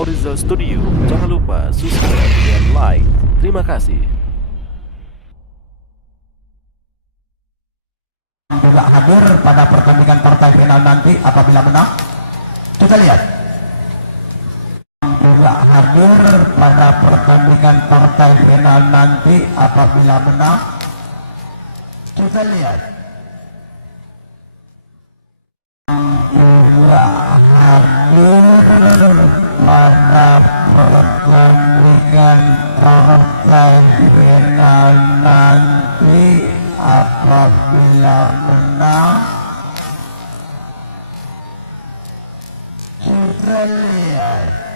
Original Studio. Jangan lupa subscribe dan like. Terima kasih. Tidak hadir pada pertandingan partai final nanti apabila menang. Kita lihat. Tidak hadir pada pertandingan partai final nanti apabila menang. Kita lihat. Tidak hadir pada pertandingan partai final nanti apabila menang. Kita lihat.